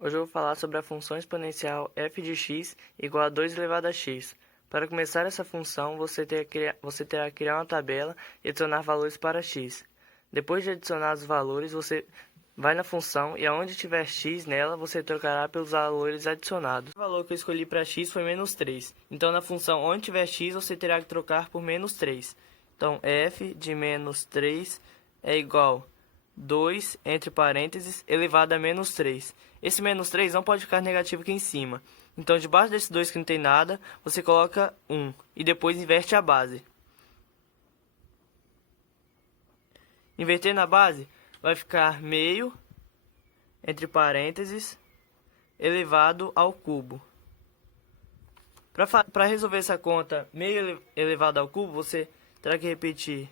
Hoje eu vou falar sobre a função exponencial f de x igual a 2 elevado a x. Para começar essa função, você terá que criar uma tabela e adicionar valores para x. Depois de adicionar os valores, você vai na função e aonde tiver x nela, você trocará pelos valores adicionados. O valor que eu escolhi para x foi menos 3. Então, na função onde tiver x, você terá que trocar por menos 3. Então, f de menos 3 é igual a 2, entre parênteses, elevado a menos 3. Esse menos 3 não pode ficar negativo aqui em cima. Então, debaixo desse 2 que não tem nada, você coloca 1 e depois inverte a base. Inverter na base, vai ficar meio, entre parênteses, elevado ao cubo. Para resolver essa conta meio elevado ao cubo, você terá que repetir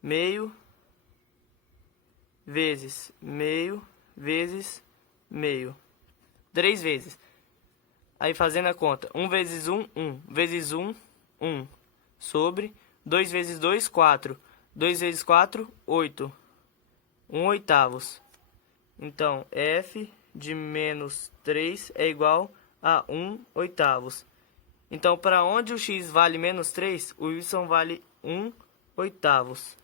meio vezes meio vezes meio. 3 vezes. Aí fazendo a conta. 1 vezes 1, 1. Vezes 1, 1. Sobre 2 vezes 2, 4. 2 vezes 4, 8. 1 oitavos. Então, f de menos 3 é igual a 1 oitavos. Então, para onde o x vale menos 3, o y vale 1 oitavos.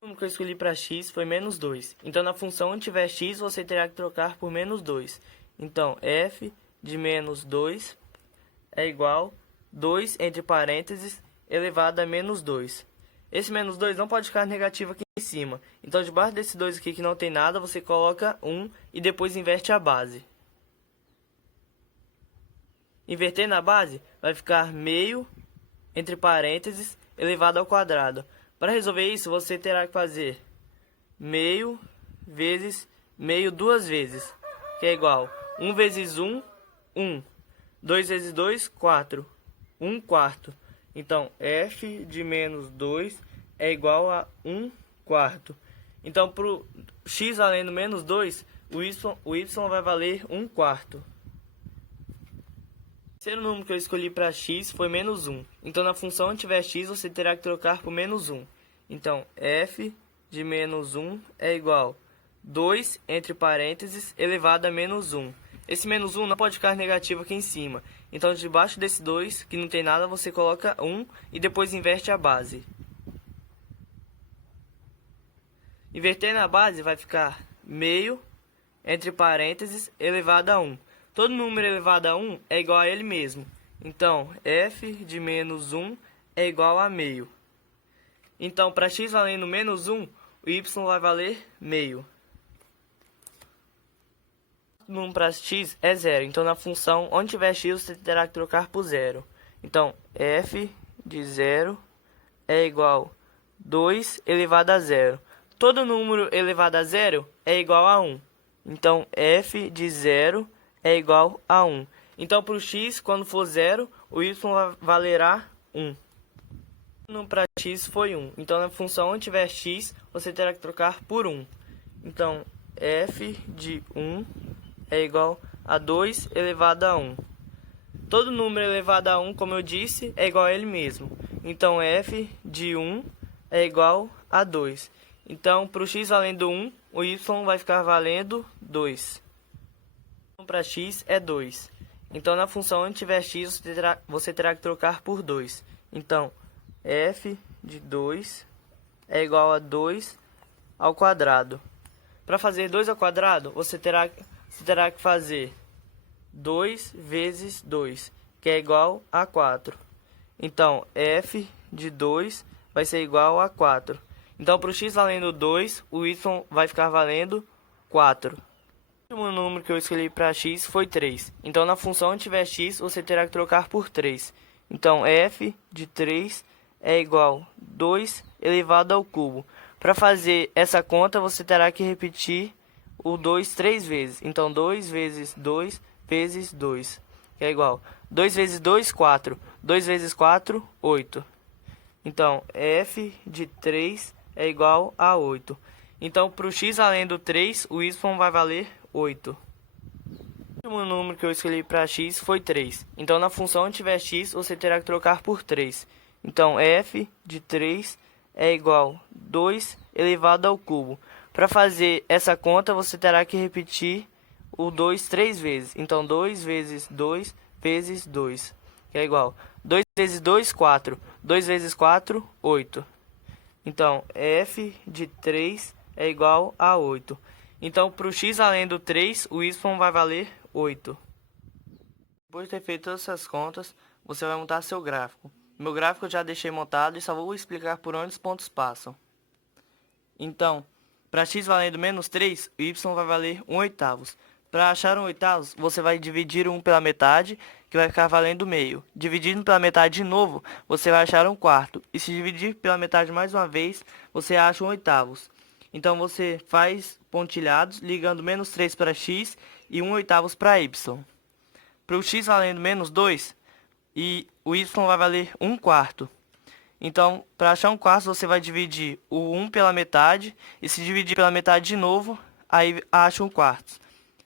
O número que eu escolhi para x foi menos 2. Então, na função onde tiver x, você terá que trocar por menos 2. Então, f de menos 2 é igual a 2, entre parênteses, elevado a menos 2. Esse menos 2 não pode ficar negativo aqui em cima. Então, debaixo desse 2 aqui que não tem nada, você coloca 1 e depois inverte a base. Inverter na base, vai ficar meio, entre parênteses, elevado ao quadrado. Para resolver isso, você terá que fazer meio vezes meio duas vezes, que é igual a 1 vezes 1, 1. 2 vezes 2, 4. 1 quarto. Então, f de menos 2 é igual a 1 quarto. Então, para o x valendo menos 2, o y vai valer 1 quarto. O terceiro número que eu escolhi para x foi menos 1. Então, na função onde tiver x, você terá que trocar por menos 1. Então, f de menos 1 é igual a 2, entre parênteses, elevado a menos 1. Esse menos 1 não pode ficar negativo aqui em cima. Então, debaixo desse 2, que não tem nada, você coloca 1 e depois inverte a base. Inverter na base vai ficar meio, entre parênteses, elevado a 1. Todo número elevado a 1 é igual a ele mesmo. Então, f de menos 1 é igual a meio. Então, para x valendo menos 1, o y vai valer meio. O número para x é 0. Então, na função onde tiver x, você terá que trocar por 0. Então, f de 0 é igual a 2 elevado a 0. Todo número elevado a 0 é igual a 1. Então, f de 0 é igual a 1. Então, para o x, quando for 0, o y valerá 1. O número para x foi 1. Então, na função onde tiver x, você terá que trocar por 1. Então, f de 1 é igual a 2 elevado a 1. Todo número elevado a 1, como eu disse, é igual a ele mesmo. Então, f de 1 é igual a 2. Então, para o x valendo 1, o y vai ficar valendo 2. Para x é 2. Então, na função onde tiver x, você terá que trocar por 2. Então, f de 2 é igual a 2 ao quadrado. Para fazer 2 ao quadrado, você terá que fazer 2 vezes 2, que é igual a 4. Então, f de 2 vai ser igual a 4. Então, para o x valendo 2, o y vai ficar valendo 4. O último número que eu escolhi para x foi 3. Então, na função onde tiver x, você terá que trocar por 3. Então, f de 3 é igual a 2 elevado ao cubo. Para fazer essa conta, você terá que repetir o 2 3 vezes. Então, 2 vezes 2 vezes 2, que é igual a 2 vezes 2, 4. 2 vezes 4, 8. Então, f de 3 é igual a 8. Então, para o x valendo 3, o y vai valer 8. O último número que eu escolhi para x foi 3. Então, na função onde tiver x, você terá que trocar por 3. Então, f de 3 é igual a 2 elevado ao cubo. Para fazer essa conta, você terá que repetir o 2 3 vezes. Então, 2 vezes 2 vezes 2, que é igual 2 vezes 2, 4. 2 vezes 4, 8. Então, f de 3 é igual a 8. Então, para o x valendo 3, o y vai valer 8. Depois de ter feito todas essas contas, você vai montar seu gráfico. Meu gráfico eu já deixei montado e só vou explicar por onde os pontos passam. Então, para x valendo menos 3, o y vai valer 1/8. Para achar 1/8, você vai dividir 1 pela metade, que vai ficar valendo meio. Dividindo pela metade de novo, você vai achar 1/4. E se dividir pela metade mais uma vez, você acha 1/8. Então, você faz pontilhados, ligando menos 3 para x e 1/8 para y. Para o x valendo menos 2, e o y vai valer 1/4. Então, para achar 1/4, você vai dividir o 1 pela metade, e se dividir pela metade de novo, aí acha 1/4.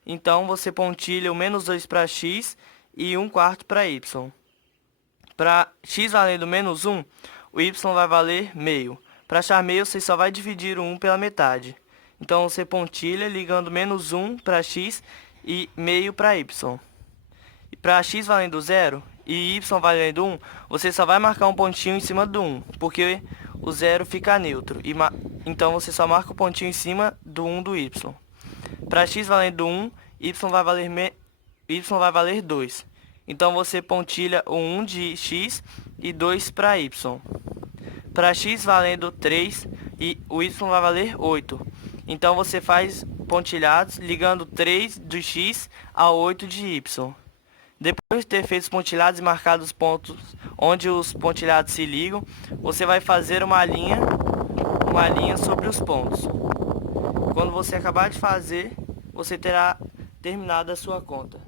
Então, você pontilha o menos 2 para x e 1/4 para y. Para x valendo menos 1, o y vai valer meio. Para achar meio, você só vai dividir o 1 pela metade. Então, você pontilha ligando menos 1 para x e meio para y. E para x valendo 0 e y valendo 1, você só vai marcar um pontinho em cima do 1, porque o 0 fica neutro. Então, você só marca o pontinho em cima do 1 do y. Para x valendo 1, y vai valer 2. Então, você pontilha o 1 de x e 2 para y. Para x valendo 3, e o y vai valer 8. Então, você faz pontilhados ligando 3 de x a 8 de y. Depois de ter feito os pontilhados e marcado os pontos onde os pontilhados se ligam, você vai fazer uma linha sobre os pontos. Quando você acabar de fazer, você terá terminado a sua conta.